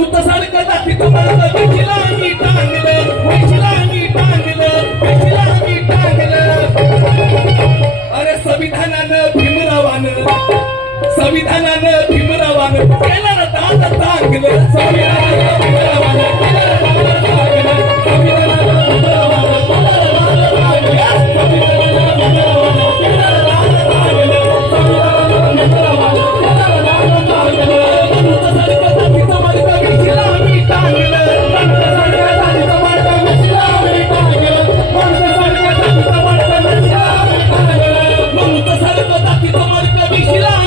मनुत सारखं दाखीत मळत विठीला मी टांगलं, विठीला मी टांगलं, विठीला मी टांगलं. अरे संविधानानं भीमरावानं, संविधानानं भीमरावानं केलं ना दात चांगलं. संविधानानं भीमरावानं केलं ना दात चांगलं. संविधानानं भीमरावानं केलं ना दात चांगलं. संविधानानं भीमरावानं केलं ना दात चांगलं. संविधानानं भीमरावानं केलं ना दात चांगलं. मनुत सारखं दाखीत मळत विठीला मी टांगलं, मनुत सारखं दाखीत मळत विठीला मी टांगलं, मनुत सारखं दाखीत मळत विठीला मी टांगलं, मनुत सारखं दाखीत मळत विठीला